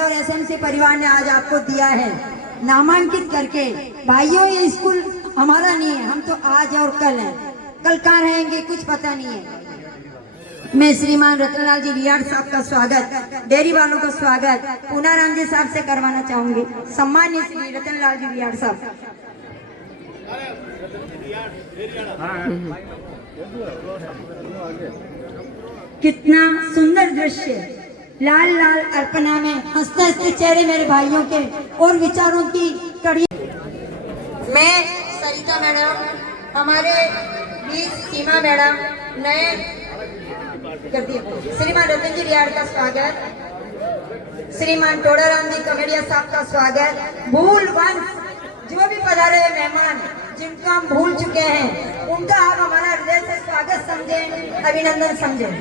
और एसएमसी परिवार ने आज आपको दिया है नामांकित करके। भाइयों, ये स्कूल हमारा नहीं है, हम तो आज और कल हैं, कल कहाँ रहेंगे कुछ पता नहीं है। मैं श्रीमान रतनलाल जी रियाड़ साहब का स्वागत, डेयरी वालों का स्वागत पूनाराम जी साहब से करवाना चाहूंगी। सम्मान्य श्री रतनलाल जी रियाड़ साहब। कितना सुंदर दृश्य, लाल लाल अर्पणा में हंसते हंसते चेहरे मेरे भाइयों के और विचारों की कड़ी। मैं सरिता मैडम, हमारे बीच सीमा मैडम, नए श्रीमान रतन जी रियाड़ का स्वागत, श्रीमान टोडाराम जी कमेडिया साहब का स्वागत। भूल वंश जो भी पधारे हुए मेहमान जिनको हम भूल चुके हैं, उनका आप हमारा हृदय से स्वागत समझें, अभिनंदन समझें।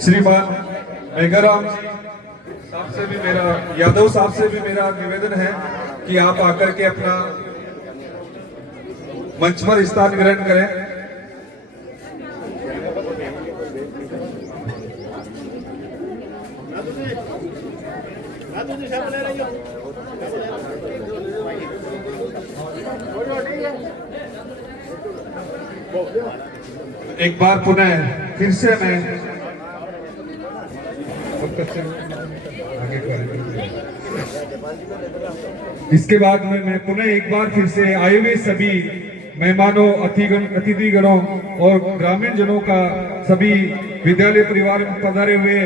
श्रीमान मेघाराम जी साहब से भी मेरा, यादव साहब से भी मेरा निवेदन है कि आप आकर के अपना मंच पर स्थान ग्रहण करें। एक बार पुनः फिर से मैं इसके बाद में मैं पुनः एक बार फिर से आए हुए सभी मेहमानों, अतिथिगणों और ग्रामीण जनों का, सभी विद्यालय परिवार में पधारे हुए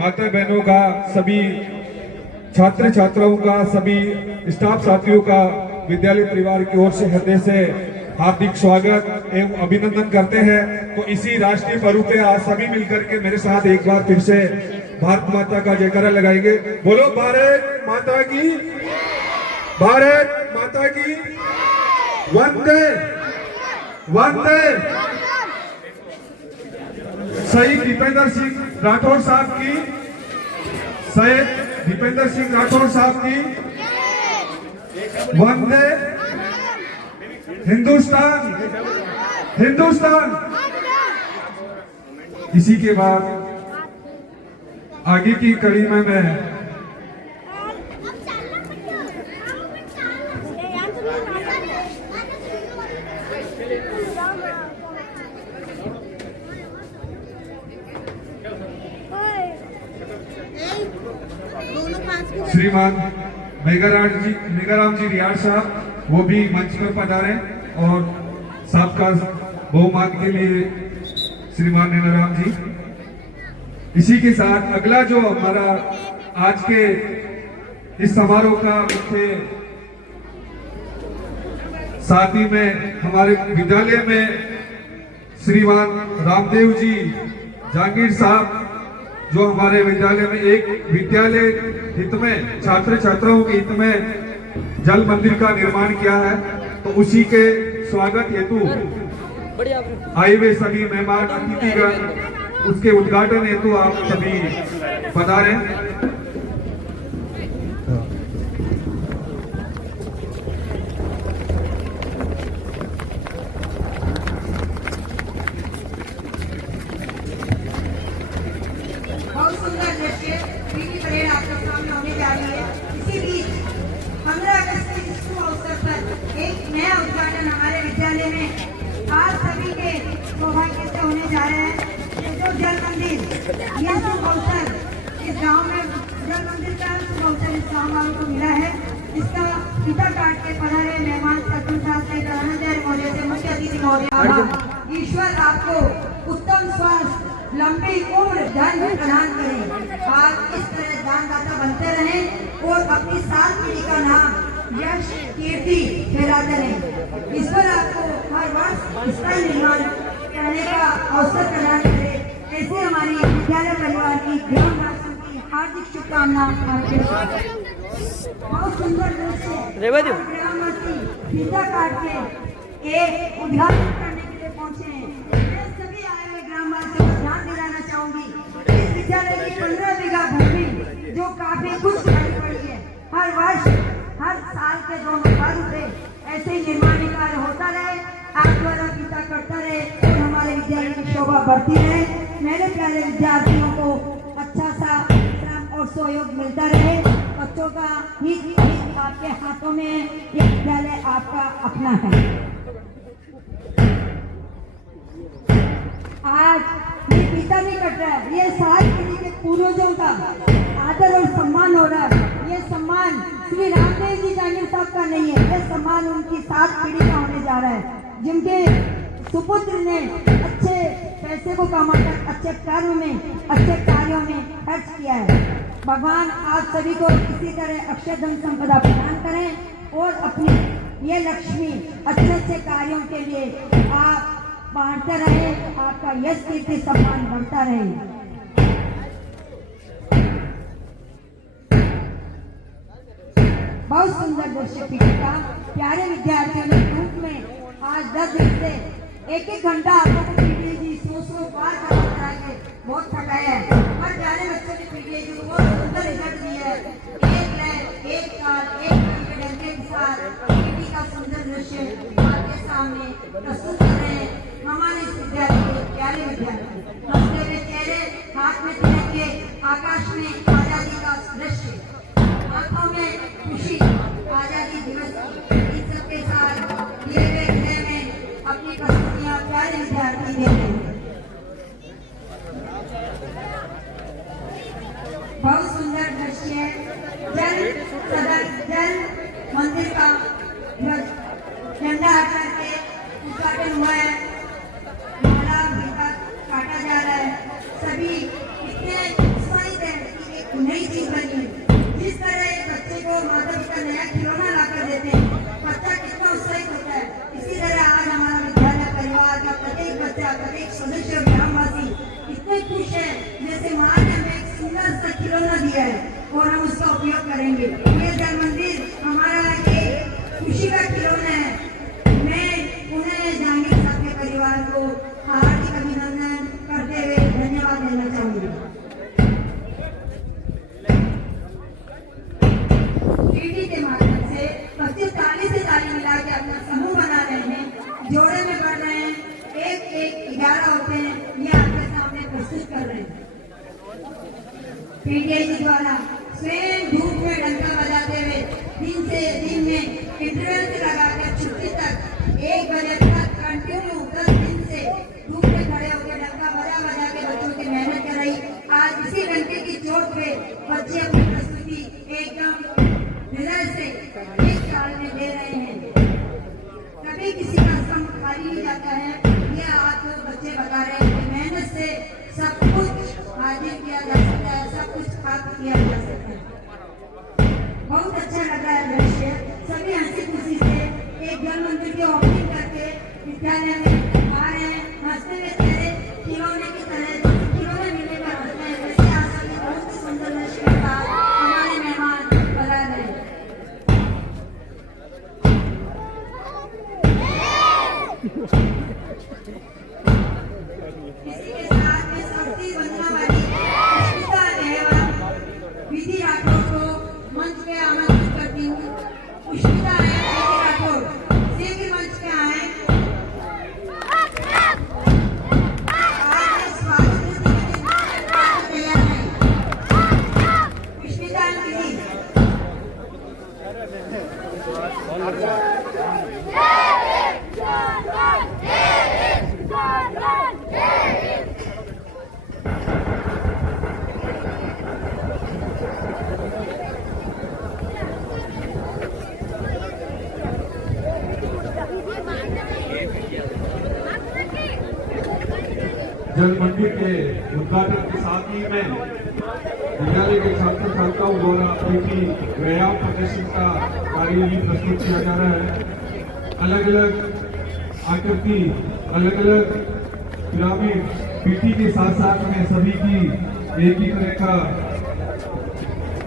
माता बहनों का, सभी छात्र छात्राओं का, सभी स्टाफ साथियों का विद्यालय परिवार की ओर से हृदय से हार्दिक स्वागत एवं अभिनंदन करते हैं। तो इसी राष्ट्रीय पर्व पे आज सभी मिलकर के मेरे साथ एक बार फिर से भारत माता का जयकारा लगाएंगे। बोलो भारत माता की, भारत माता की, वंदे वंदे। शहीद दीपेंद्र सिंह राठौर साहब की, शहीद दीपेंद्र सिंह राठौर साहब की, वंदे हिंदुस्तान, हिंदुस्तान। इसी के बाद आगे की कड़ी में मैं श्रीमान मेघाराम जी रियाड़ साहब, वो भी मंच पर पधारे और सबका बहुमान के लिए श्रीमान नैनाराम जी। इसी के साथ अगला जो हमारा आज के इस समारोह का मुख्य साथी में हमारे विद्यालय में श्रीमान रामदेव जी जहांगीर साहब, जो हमारे विद्यालय में एक विद्यालय हित में, छात्र छात्राओं के हित में जल मंदिर का निर्माण किया है, तो उसी के स्वागत हेतु आए हुए सभी मेहमान अतिथिगण, उसके उद्घाटन हेतु आप सभी पधारे। बहुत सुंदर दृश्य पीटी परेड आपके सामने होने जा रही है। इसी बीच 15 अगस्त के शुभ अवसर पर एक नया उद्घाटन हमारे विद्यालय में आज सभी के सौभाग्य से होने जा रहे हैं। जो जल मंदिर, ये शुभ अवसर इस गांव में, जल मंदिर का शुभ अवसर इस गांव वालों को मिला है। इसका पिता काट के पधारे मेहमान सरपंच साहब से, प्रधानाचार्य महोदय से, मुख्य अतिथि महोदय, ईश्वर आपको उत्तम स्वास्थ्य, लंबी उम्र, धन प्रदान करें। आप इस तरह दानदाता बनते रहें और अपनी सात पीढ़ी का नाम, यश, कीर्ति फैलाते रहें। ईश्वर आपको हर वर्ष इसका निर्माण करने का अवसर प्रदान करे। ऐसे हमारी विद्यालय परिवार की, ग्रामवासियों की हार्दिक शुभकामना। बहुत सुंदर ग्रामवासी पिता काट के एक उद्घाटन करने के लिए पहुंचे हैं। मैं सभी आए हुए ग्रामवासियों को ध्यान दिलाना चाहूंगी, इस विद्यालय की 15 बीघा भूमि जो काफी कुछ खाली पड़ी है, हर वर्ष, हर साल के 2 रुपए ऐसे ही निर्माण कार्य होता रहे, आप द्वारा पिता करता रहे और हमारे विद्यालय की शोभा बढ़ती रहे। मेरे प्यारे विद्यार्थियों को अच्छा सा वास्तव में ये विद्यालय आपका अपना है। आज ये फीता नहीं कट रहा है, ये 7 पीढ़ी के पूर्वजों का आदर और सम्मान हो रहा है। ये सम्मान श्री रामदेव जी जांगीर साहब का नहीं है, ये सम्मान उनकी 7 पीढ़ी का होने जा रहा है, जिनके सुपुत्र ने अच्छे पैसे को कमाकर अच्छे कर्म में, अच्छे कार्यों में खर्च किया है। भगवान आप सभी को इसी तरह अक्षय धन संपदा प्रदान करें और अपनी ये लक्ष्मी अच्छे अच्छे कार्यों के लिए आप बांटते रहे, आपका यश कीर्ति सम्मान बढ़ता रहे। बहुत सुंदर दृश्य पीठिका, प्यारे विद्यार्थियों ने ग्रुप में आज 10 दिन से एक घंटा आपको पीटीए जी 100 बार करा के बहुत थकाया है, पर प्यारे बच्चों ने पीटीए जी को बहुत सुंदर रिजल्ट दिया है। एक लय, एक काल, एक के डंके के साथ पीटी का सुंदर दृश्य आपके सामने प्रस्तुत कर रहे हैं हमारे विद्यार्थी, प्यारे विद्यार्थी। हंसते हुए चेहरे, हाथ में तिरंगे, आकाश में आजादी का दृश्य, आंखों में खुशी, आजादी दिवस की इन सबके साथ दिए हुए हृदय में अपनी प्रस्तुतियां प्यारे विद्यार्थी दे रहे हैं। बहुत सुंदर दृश्य जल मंदिर का झंडा हटा के उद्घाटन हुआ है, माला भीतर काटा जा रहा है। सभी इतने उत्साहित है कि एक नई चीज बनी है। जिस तरह एक बच्चे को माता पिता नया खिलौना लाकर देते हैं, बच्चा कितना उत्साहित होता है, इसी तरह आज हमारा विद्यालय परिवार का प्रत्येक बच्चा, प्रत्येक सदस्य और ग्रामवासी इतने खुश है जैसे माँ ने हमें एक सुंदर सा खिलौना दिया है और हम उसका उपयोग करेंगे। ये जल मंदिर हमारा एक खुशी का खिलौना है। मैं उन्हें जांगीर साहब के परिवार को हार्दिक अभिनंदन करते हुए धन्यवाद देना चाहूंगी। पीटी के माध्यम से 25 से ताली मिला के अपना समूह बना रहे हैं, जोड़े में बढ़ रहे हैं, 1-1-11 होते हैं, ये आपके सामने प्रस्तुत कर रहे हैं। पीटीआई जी द्वारा स्वयं धूप में डंका बजाते हुए दिन में इंटरवल से लगाकर छुट्टी तक 1 बजे तक कंटिन्यू 10 दिन से धूप में खड़े होकर डंका बजा के बच्चों की मेहनत कर रही। आज इसी डंके की चोट पे बच्चे अपनी प्रस्तुति एकदम हृदय से एक साल में दे रहे हैं। कभी किसी का श्रम खाली नहीं जाता है, ये आज बच्चे बता रहे हैं कि मेहनत से सब कुछ हासिल किया जा सकता है, सब कुछ प्राप्त किया जा सकता है। बहुत अच्छा लग रहा है दृश्य, सभी हंसी खुशी से एक जल मंदिर की ओपनिंग करके विद्यालय में आ रहे हैं, हंसते हुए चेहरे खिलौने की तरह, खिलौने मिलने पर हंसते हैं, वैसे आशा की बहुत सुंदर दृश्य के साथ हमारे मेहमान बता रहे हैं। इसी के साथ में शक्ति वंदना वाली पुष्पिता एवं विधि राठौर को मंच पे आमंत्रित करती हूँ। पुष्पिता एवं विधि राठौर शीघ्र मंच पे आए। आज स्वागत तैयार है। पुष्पिता विधि जल मंदिर के उद्घाटन के साथ ही में विद्यालय के छात्र छात्राओं द्वारा पीटी व्यायाम प्रदर्शन का कार्य भी प्रस्तुत किया जा रहा है। अलग अलग आकृति, अलग अलग ग्रामीण पीटी के साथ साथ में सभी की एक ही तरह का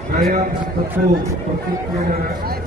व्यायाम सबको प्रस्तुत किया जा रहा है।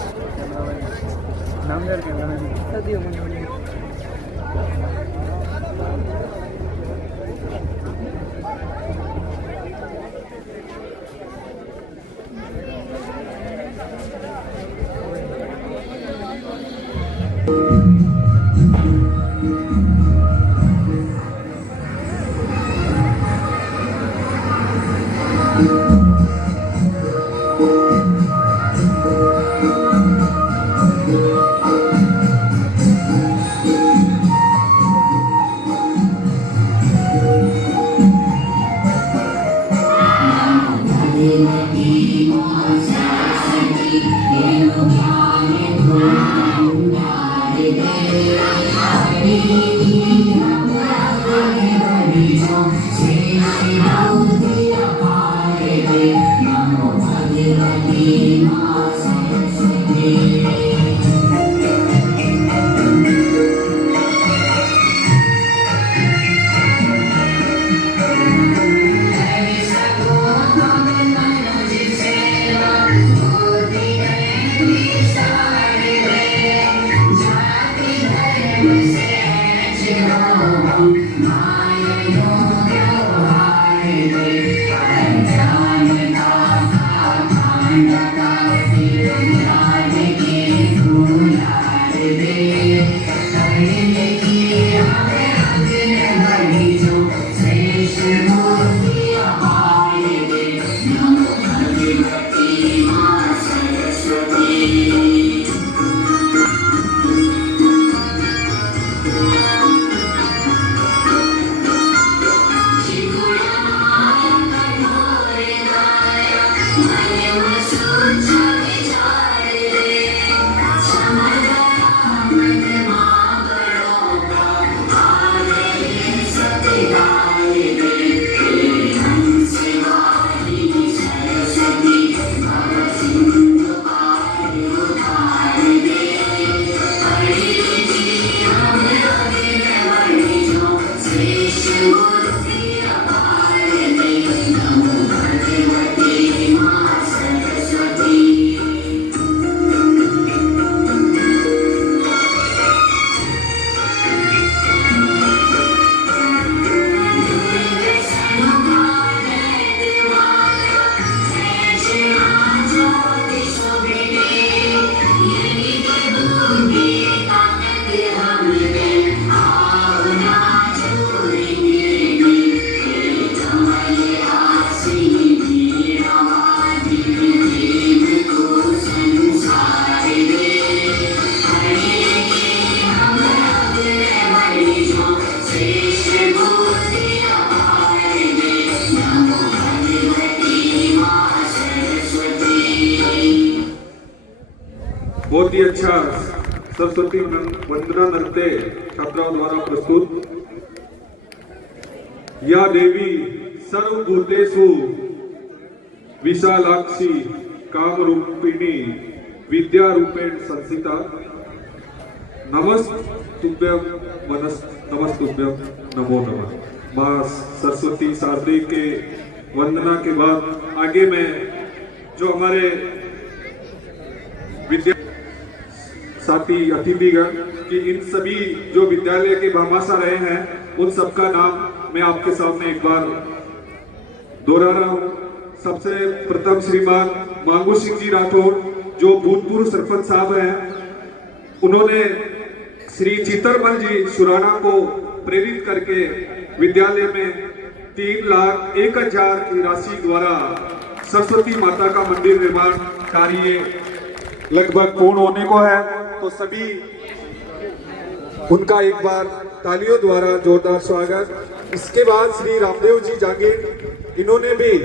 बहुत ही अच्छा सरस्वती वंदना नृत्य छात्राओं द्वारा प्रस्तुत। या देवी सर्वभूतेषु विशालाक्षी कामरूपिणी विद्यारूपेण संस्थिता नमस्तुभ्यं नमस्तुभ्यं नमो नमः। मां सरस्वती शारदे के वंदना के बाद आगे में जो हमारे विद्या साथी अतिथिगण कि इन सभी जो विद्यालय के भामाशाह रहे हैं उन सबका नाम मैं आपके सामने एक बार दोहरा रहा हूं। सबसे प्रथम श्रीमान मांगू सिंह जी राठौर जो भूतपूर्व सरपंच साहब हैं, उन्होंने श्री चितरमल जी सुराना को प्रेरित करके विद्यालय में 3,01,000 की राशि द्वारा सरस्वती माता का मंदिर निर्माण कार्य लगभग पूर्ण होने को है। तो सभी उनका एक बार तालियों द्वारा जोरदार स्वागत। इसके बाद श्री रामदेव जी जागीर, इन्होंने भी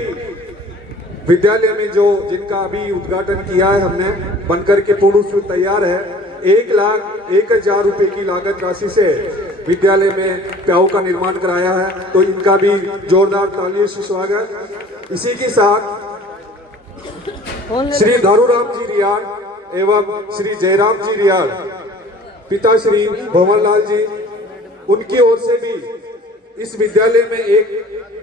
विद्यालय में जो जिनका अभी उद्घाटन किया है हमने, बनकर के पूर्ण रूप से तैयार है। 1,01,000 रुपए की लागत राशि से विद्यालय में प्याऊ का निर्माण कराया है, तो इनका भी जोरदार तालियों से स्वागत। इसी के साथ श्री दारूराम जी रियाड़ एवं श्री जयराम जी रियाड़, पिता श्री भंवरलाल जी, उनकी ओर से भी इस विद्यालय में एक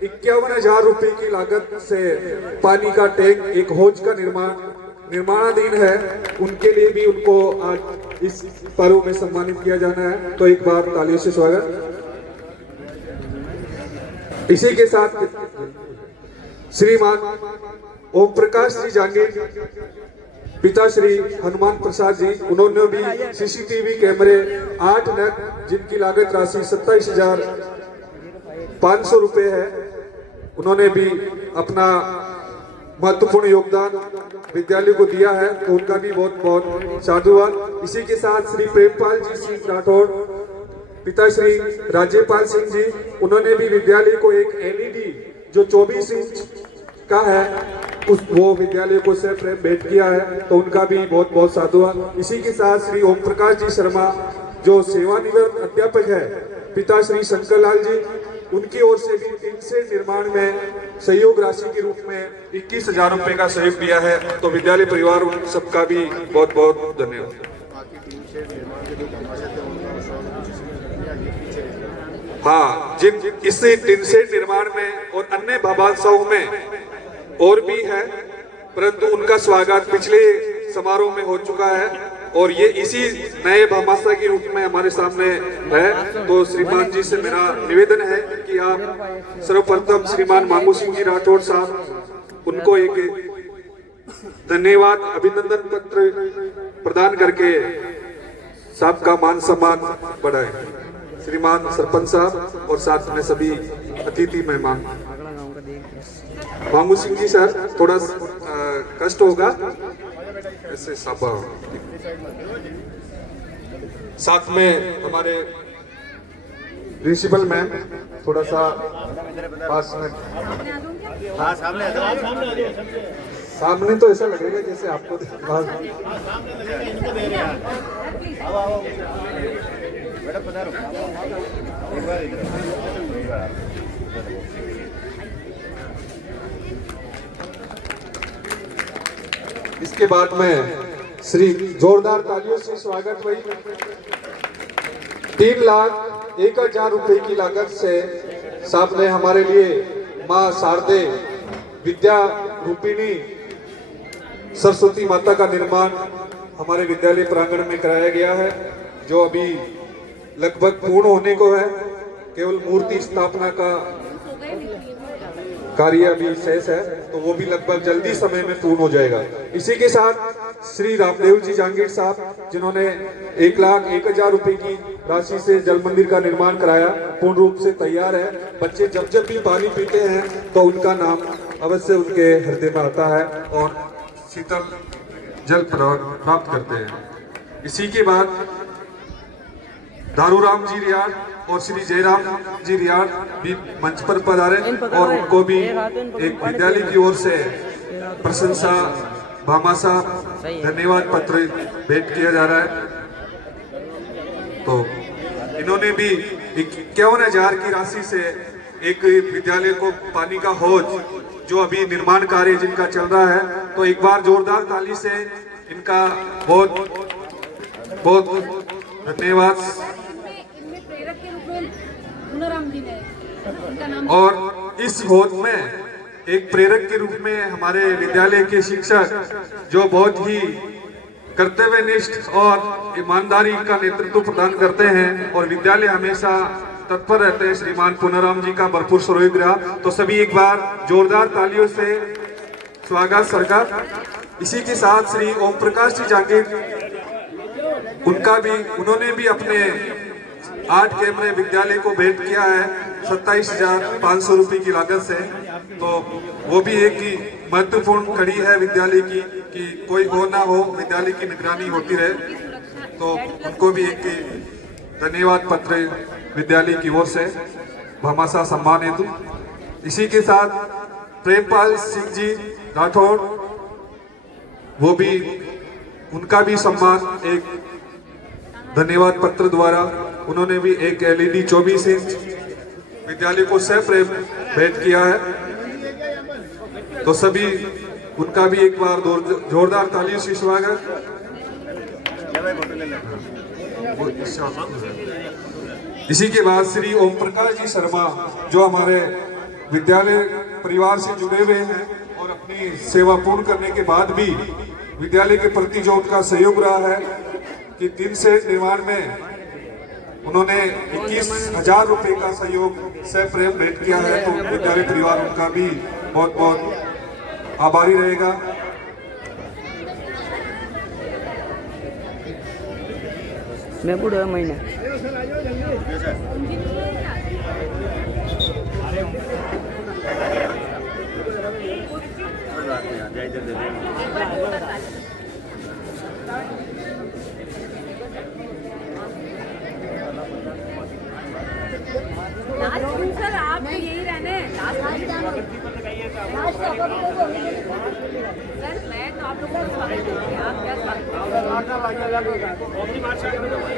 51,000 रुपए की लागत से पानी का टैंक, एक हौज का निर्माणाधीन है। उनके लिए भी उनको आज इस पर्व में सम्मानित किया जाना है, तो एक बार तालियों से स्वागत। इसी के साथ श्रीमान ओम प्रकाश जी जांगीर, पिता श्री हनुमान प्रसाद जी, उन्होंने भी सीसीटीवी कैमरे 8 नग जिनकी लागत राशि 27,500 रुपए है, उन्होंने भी अपना महत्वपूर्ण योगदान विद्यालय को दिया है, तो उनका भी बहुत बहुत साधुवाद। इसी के साथ श्री प्रेमपाल जी सिंह राठौर, पिता श्री राज्यपाल सिंह जी, उन्होंने भी विद्यालय को एक LED जो 24 इंच का है वो विद्यालय को से प्रेम भेंट किया है, तो उनका भी बहुत बहुत साधुवाद। इसी के साथ श्री ओम प्रकाश जी शर्मा जो सेवानिवृत्त अध्यापक है, पिता श्री शंकर लाल जी, उनकी ओर से भी टीन शेड निर्माण में सहयोग राशि के रूप में 21,000 रुपए का सहयोग दिया है। तो विद्यालय परिवार उन सबका भी बहुत बहुत धन्यवाद। हाँ, जिन इस टीन शेड निर्माण में और अन्य भामाशाहों में और भी है, परंतु उनका स्वागत पिछले समारोह में हो चुका है और ये इसी नए भामाशाह के रूप में हमारे सामने है। तो श्रीमान जी से मेरा निवेदन है कि आप सर्वप्रथम श्रीमान मांगू सिंह जी राठौड़ साहब, उनको एक धन्यवाद अभिनंदन पत्र प्रदान करके साहब का मान सम्मान बढ़ाए। श्रीमान सरपंच साहब और साथ में सभी अतिथि मेहमान। मांगू सिंह जी सर, थोड़ा कष्ट होगा ऐसे साफा। साथ में हमारे प्रिंसिपल मैम, थोड़ा सा पास में। सामने तो ऐसा लगेगा जैसे आपको इसके बाद में श्री जोरदार तालियों से स्वागत हुई। 3,01,000 रुपए की लागत से साहब ने हमारे लिए मां शारदे विद्या रूपिणी सरस्वती माता का निर्माण हमारे विद्यालय प्रांगण में कराया गया है, जो अभी लगभग पूर्ण होने को है। केवल मूर्ति स्थापना का कार्य अभी शेष है, तो वो भी लगभग जल्दी समय में पूर्ण हो जाएगा। इसी के साथ श्री रामदेव जी जहांगीर साहब, जिन्होंने 1,01,000 रुपए की राशि से जल मंदिर का निर्माण कराया, पूर्ण रूप से तैयार है। बच्चे जब जब भी पानी पीते हैं तो उनका नाम अवश्य उनके हृदय में आता है और शीतल जल प्राप्त करते हैं। इसी के बाद दारूराम जी रियाड़ और श्री जयराम जी रियाड़ भी मंच पर पधारे और उनको भी एक विद्यालय की ओर से प्रशंसा भामाशाह धन्यवाद पत्र भेंट किया जा रहा है। तो इन्होंने भी 51,000 की राशि से एक विद्यालय को पानी का हौज, जो अभी निर्माण कार्य जिनका चल रहा है, तो एक बार जोरदार ताली से इनका बहुत बहुत धन्यवाद। और इस हौज में एक प्रेरक के रूप में हमारे विद्यालय के शिक्षक, जो बहुत ही कर्तव्यनिष्ठ और ईमानदारी का नेतृत्व प्रदान करते हैं और विद्यालय हमेशा तत्पर रहते हैं, श्रीमान पुनाराम जी का भरपूर सहयोग रहा। तो सभी एक बार जोरदार तालियों से स्वागत सरकार। इसी के साथ श्री ओम प्रकाश जी जहांगीर, उन्होंने भी अपने 8 कैमरे विद्यालय को भेंट किया है 27,500 रुपए की लागत से। तो वो भी एक ही महत्वपूर्ण कड़ी है विद्यालय की, कि कोई हो ना हो, विद्यालय की निगरानी होती रहे। तो उनको भी एक धन्यवाद पत्र विद्यालय की ओर से भामाशाह सम्मान हेतु। इसी के साथ प्रेमपाल सिंह जी राठौड़, वो भी, उनका भी सम्मान एक धन्यवाद पत्र द्वारा, उन्होंने भी एक LED 24 इंच विद्यालय को सह प्रेम भेंट किया है। तो सभी उनका भी एक बार जोरदार तालियों से स्वागत। इसी के बाद श्री ओम प्रकाश जी शर्मा, जो हमारे विद्यालय परिवार से जुड़े हुए हैं और अपनी सेवा पूर्ण करने के बाद भी विद्यालय के प्रति जो उनका सहयोग रहा है, कि 3 शेड निर्माण में उन्होंने 21,000 रुपए का सहयोग से प्रेम भेंट किया है। तो विद्यालय परिवार उनका भी बहुत बहुत आभारी रहेगा। मैं पूरा महीना सर आप तो यही रहने लास्ट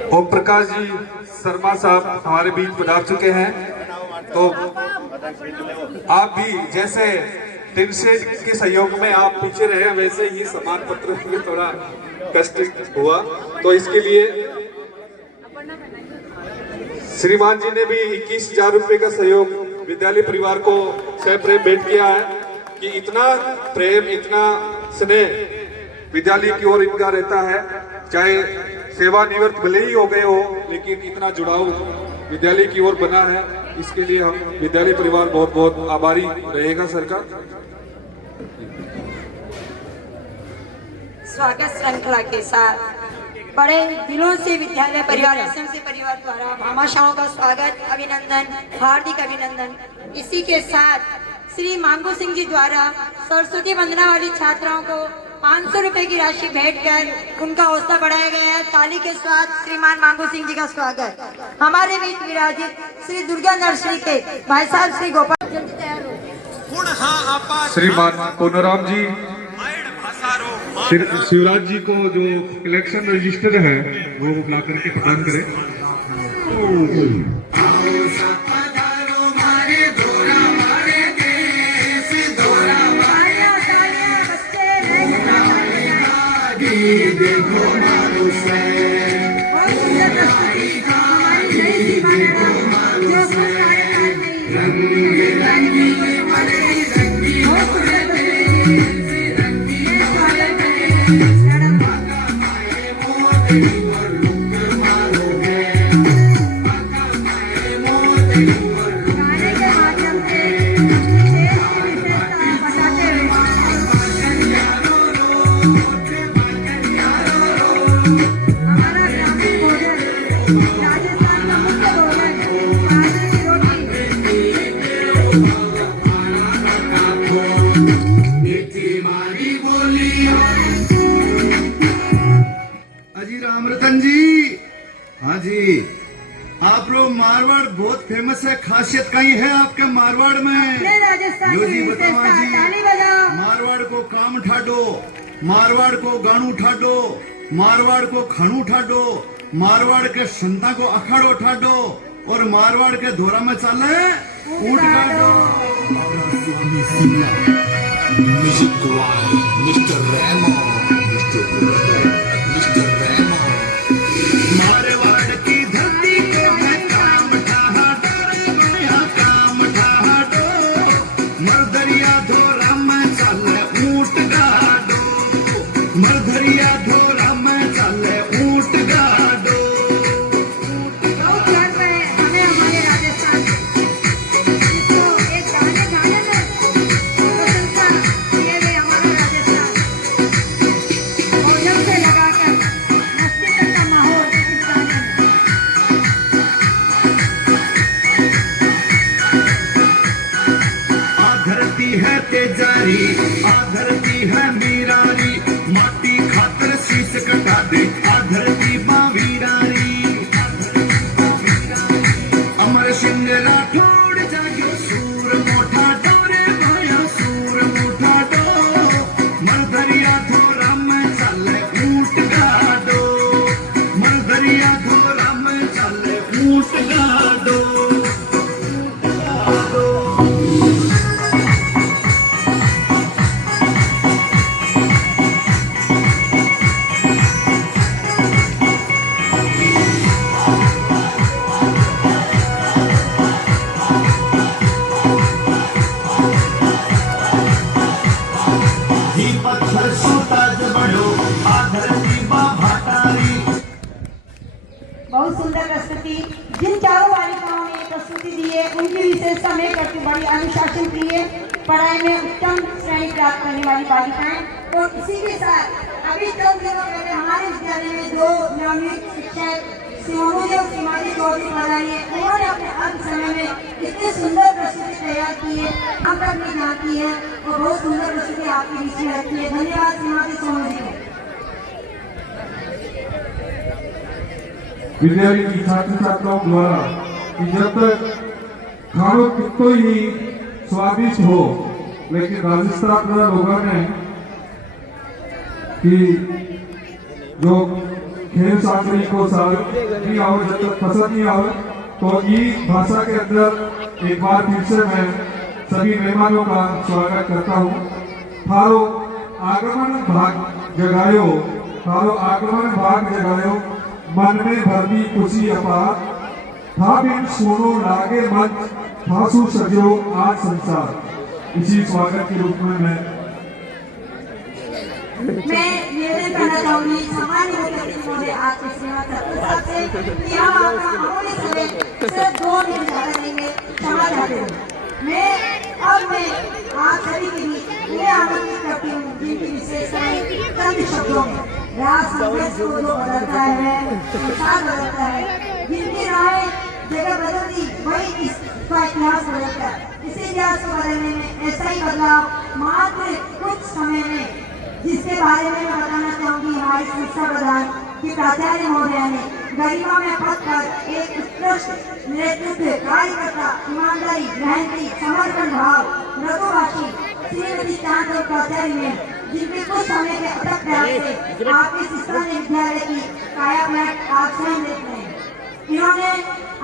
ओम प्रकाश जी शर्मा साहब हमारे बीच पधार चुके हैं। तो आप भी जैसे टिनशेड के सहयोग में आप पीछे रहे वैसे ही समान पत्र में थोड़ा कष्ट हुआ, तो इसके लिए श्रीमान जी ने भी 21,000 रुपए का सहयोग विद्यालय परिवार को सप्रेम भेंट किया है कि इतना प्रेम इतना स्नेह विद्यालय की ओर इनका रहता है, चाहे सेवानिवृत्त भले ही हो गए हो लेकिन इतना जुड़ाव विद्यालय की ओर बना है। इसके लिए हम विद्यालय परिवार बहुत बहुत आभारी रहेगा सर का। स्वागत श्रृंखला के साथ बड़े दिनों से विद्यालय परिवार एसएमसी परिवार द्वारा भामाशाहों का स्वागत अभिनंदन हार्दिक अभिनंदन। इसी के साथ श्री मांगू सिंह जी द्वारा सरस्वती वंदना वाली छात्राओं को 500 रुपए की राशि भेंट कर उनका हौसला बढ़ाया गया है। ताली के साथ श्रीमान मांगू सिंह जी का स्वागत। हमारे बीच विराजित श्री दुर्गा नर्सरी के भाई साहब श्री गोपाल श्रीमान कोनराम जी शिवराज जी को जो इलेक्शन रजिस्टर है वो ला करके प्रदान करें। अजी रामरतन जी, हाँ जी, आप लोग मारवाड़ बहुत फेमस है। खासियत कहीं है आपके मारवाड़ में? यो जी बताओ जी। मारवाड़ को काम ठाडो, मारवाड़ को गाणू ठाडो, मारवाड़ को खणू ठाडो, मारवाड़ के संता को अखाड़ो ठाडो और मारवाड़ के धोरा में चले ऊंट काटो। मिस्टर रेमो, मिस्टर रेमो, मारवाड़ की धरती को मैं काम ठाडो रे काम ठाडो, मरदरिया धोरा में चले ऊंट गाडो, मरदरिया धोरा में चले ऊंट गाडो। तेजारी आधरती है मीरारी, माटी खातर शीश कटा दे आधरती बावीरारी। अमर सिंह राठौड़ जाग्यो सूर मोठा डोरे भाया सूर मोठा डो, मरदरिया धोरा में चले ऊंट गाडो, मरदरिया धोरा में चले ऊंट गाडो। बहुत सुंदर प्रस्तुति। जिन चारों बालिकाओं ने प्रस्तुति दी है उनकी विशेषता में करती बड़ी अनुशासन प्रिय, पढ़ाई में उत्तम श्रेणी प्राप्त करने वाली बालिकाएं। तो इसी के साथ अभी चंद दिनों पहले हमारे विद्यालय में 2 नवनियुक्त शिक्षक शिवमोदेव श्रीमती चौधरी पधारी है। उन्होंने अपने अल्प समय में इतने सुंदर प्रस्तुति तैयार की है, अब तक नहीं जाती है और बहुत सुंदर प्रस्तुति आपके बीच में रखी है। धन्यवाद श्रीमती सोनू जी। विद्यालय की छात्र छात्राओं द्वारा कि जब तक खाना कितना ही स्वादिष्ट हो लेकिन राजस्थान लोगों ने कि जो खेल सामग्री को साथ नहीं आओ जब तक पसंद नहीं आओ तो ई भाषा के अंदर एक बार फिर से मैं सभी मेहमानों का स्वागत करता हूँ। थारो आगमन भाग जगायो, थारो आगमन भाग जगायो, मन में भरनी खुशी अपार, था बिन सोनो लागे मन, थासु सजो आज संसार। इसी स्वागत के रूप में मैं निवेदन करना चाहूंगी सामान्य महोदय आपके श्रीमद साहब से कि हम आपका अमूल्य समय सिर्फ 2 मिनट ज्यादा लेंगे, क्षमा चाहते हैं। मैं आप सभी के बीच ये आमंत्रित करती हूँ जिनकी विशेषताएं चंद शब्दों में राज संघर्ष को जो बदलता है, संसार बदलता है, जिनकी राहें जगह बदलती वही इसका इतिहास बदलता है। इसी इतिहास को बदलने में ऐसा ही बदलाव मात्र कुछ समय में जिसके बारे में मैं बताना चाहूंगी हमारी शिक्षा प्रधान की प्राचार्य महोदया ने गरिमा में पद कर एक उत्कृष्ट नेतृत्व, कार्यकर्ता, ईमानदारी, मेहनती, समर्पण भाव, मृदुभाषी श्रीमती चांद और प्राचार्य ने जिनके कुछ समय के अथक प्रयास से आपके शिक्षा विद्यालय की काया पलट आप स्वयं देखते हैं। इन्होंने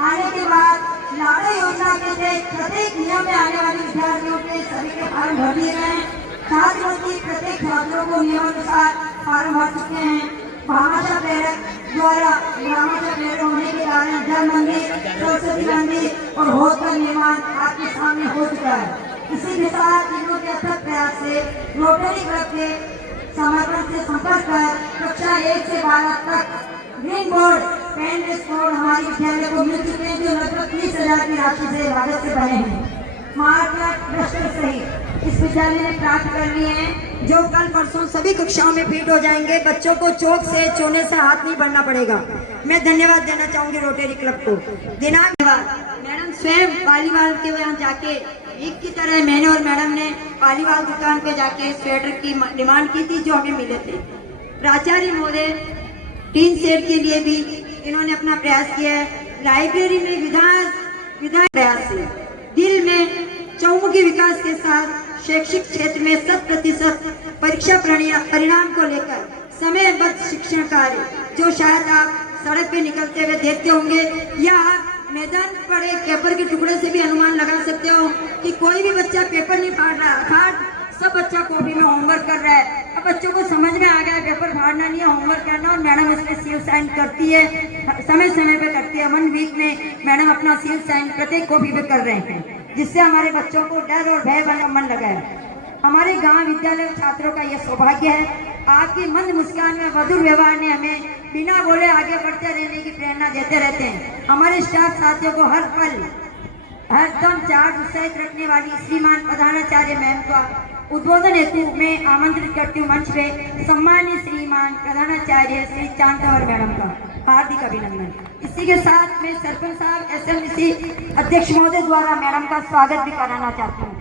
आने के बाद लाडो योजना के तहत प्रत्येक नियम में आने वाले विद्यार्थियों के सभी के फॉर्म भर दिए गए हैं। छात्रों की प्रत्येक छात्रों को नियमानुसार फॉर्म भर चुके हैं। भामाशाह प्रेरक द्वारा भामाशाह प्रेरक होने के कारण जल मंदिर, सरस्वती मंदिर और होद का निर्माण आपके सामने हो चुका है। इसी के साथ इनों के अथक प्रयास से रोटरी क्लब के समर्पण से संपर्क कर कक्षा 1 से 12 तक ग्रीन बोर्ड, पेन बोर्ड हमारे विद्यालय को मिल चुके हैं जो लगभग 30,000 की राशि से लागत से बने हैं। मार्कट डस्टर सहित इस विद्यालय ने प्राप्त कर लिए हैं जो कल परसों सभी कक्षाओं में फिट हो जाएंगे। बच्चों को चौक से चोने से हाथ नहीं बढ़ना पड़ेगा। मैं धन्यवाद देना चाहूंगी रोटरी क्लब को। मैडम स्वयं पालीवाल के यहाँ जाके एक की तरह मैंने और मैडम ने पालीवाल दुकान पे जाके स्वेटर की डिमांड की थी जो हमें मिले थे। प्राचार्य महोदय टीन शेड के लिए भी इन्होंने अपना प्रयास किया है। लाइब्रेरी में विधायक प्रयास से दिल में चौमुखी विकास के साथ शैक्षिक क्षेत्र में 100% परीक्षा परिणाम को लेकर समयबद्ध शिक्षण कार्य जो शायद आप सड़क पे निकलते हुए देखते होंगे या मैदान पड़े पेपर के टुकड़े से भी अनुमान लगा सकते हो कि कोई भी बच्चा पेपर नहीं फाड़ रहा, सब बच्चा कॉपी में होमवर्क कर रहा है। अब बच्चों को समझ में आ गया पेपर फाड़ना नहीं है, होमवर्क करना, और मैडम इसमें सील साइन करती है, समय समय पे करती है। 1 वीक में मैडम अपना सील साइन प्रत्येक कॉपी पे कर रहे हैं जिससे हमारे बच्चों को डर और भय बना मन लगा है। हमारे गांव विद्यालय छात्रों का यह सौभाग्य है। आपकी मंद मुस्कान में मधुर व्यवहार ने हमें बिना बोले आगे बढ़ते रहने की प्रेरणा देते रहते हैं। हमारे स्टाफ साथियों को हर पल हरदम चार्ज उत्साहित रखने वाली श्रीमान प्रधानाचार्य मैम का उद्बोधन हेतु मैं आमंत्रित करती हूँ मंच पे सम्मानित श्रीमान प्रधानाचार्य श्री चांदवर मैडम का हार्दिक अभिनंदन। इसी के साथ मैं सरपंच साहब SMC अध्यक्ष महोदय द्वारा मैडम का स्वागत भी कराना चाहती हूँ।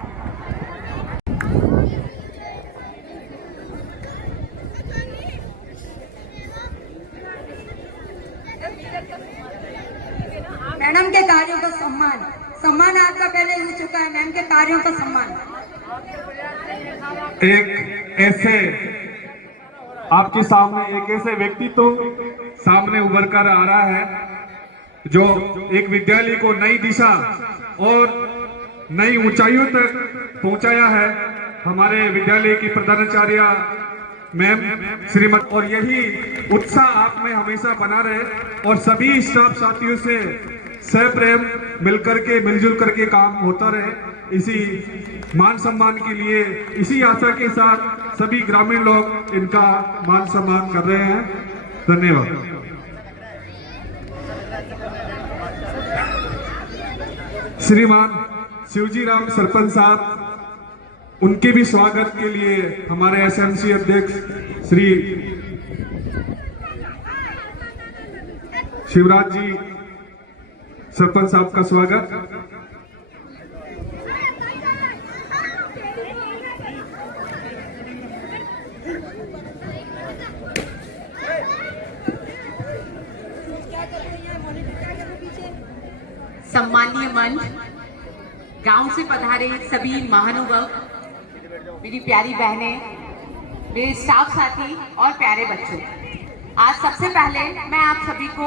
मैडम के कार्यों का सम्मान आपका पहले हो चुका है। मैम के कार्यों का सम्मान एक ऐसे आपके सामने एक ऐसे व्यक्तित्व सामने उभर कर आ रहा है जो एक विद्यालय को नई दिशा और नई ऊंचाइयों तक पहुंचाया है। हमारे विद्यालय की प्रधानाचार्य मैम श्रीमती, और यही उत्साह आप में हमेशा बना रहे और सभी स्टाफ साथियों से सप्रेम मिलकर के मिलजुल करके काम होता रहे। इसी मान सम्मान के लिए इसी आशा के साथ सभी ग्रामीण लोग इनका मान सम्मान कर रहे हैं। धन्यवाद। श्रीमान शिवजी राम सरपंच साहब, उनके भी स्वागत के लिए हमारे SMC अध्यक्ष श्री शिवराज जी सरपंच साहब का स्वागत। सम्मानीय मंच, गांव से पधारे सभी महानुभाव, मेरी प्यारी बहनें, मेरे स्टाफ साथी और प्यारे बच्चों, आज सबसे पहले मैं आप सभी को